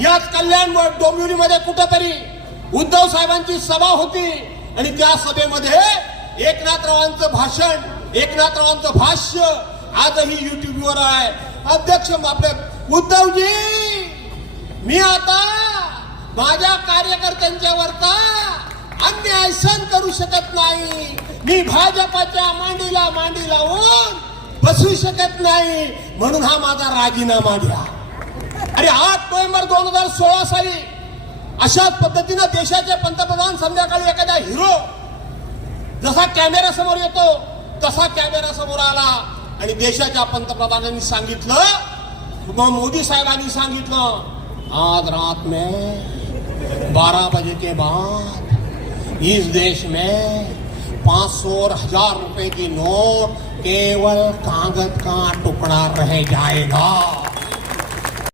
याच कल्याण डोंबिवलीमध्ये कुठेतरी उद्धव साहेबांची सभा होती आणि त्या सभेमध्ये एकनाथरावांचं भाषण, एकनाथरावांचं भाष्य आजही युट्यूबवर आहे. अध्यक्ष आपले उद्धवजी, मी आता माझ्या कार्यकर्त्यांच्यावरचा अन्याय सहन करू शकत नाही. मी भाजपाच्या मांडीला मांडी लावून बसू शकत नाही, म्हणून हा माझा राजीनामा द्या. अरे 8 नोव्हेंबर 2016 साली अशाच पद्धतीनं देशाचे पंतप्रधान संध्याकाळी एखादा हिरो जसा कॅमेरा समोर येतो तसा कॅमेरा समोर आला आणि देशाच्या पंतप्रधानांनी सांगितलं, मोदी साहेबांनी सांगितलं, आज रात में 12 बजे के बाद इस देश में 500 और 1000 रुपए की नोट केवल कागज का टुकड़ा रह जाएगा.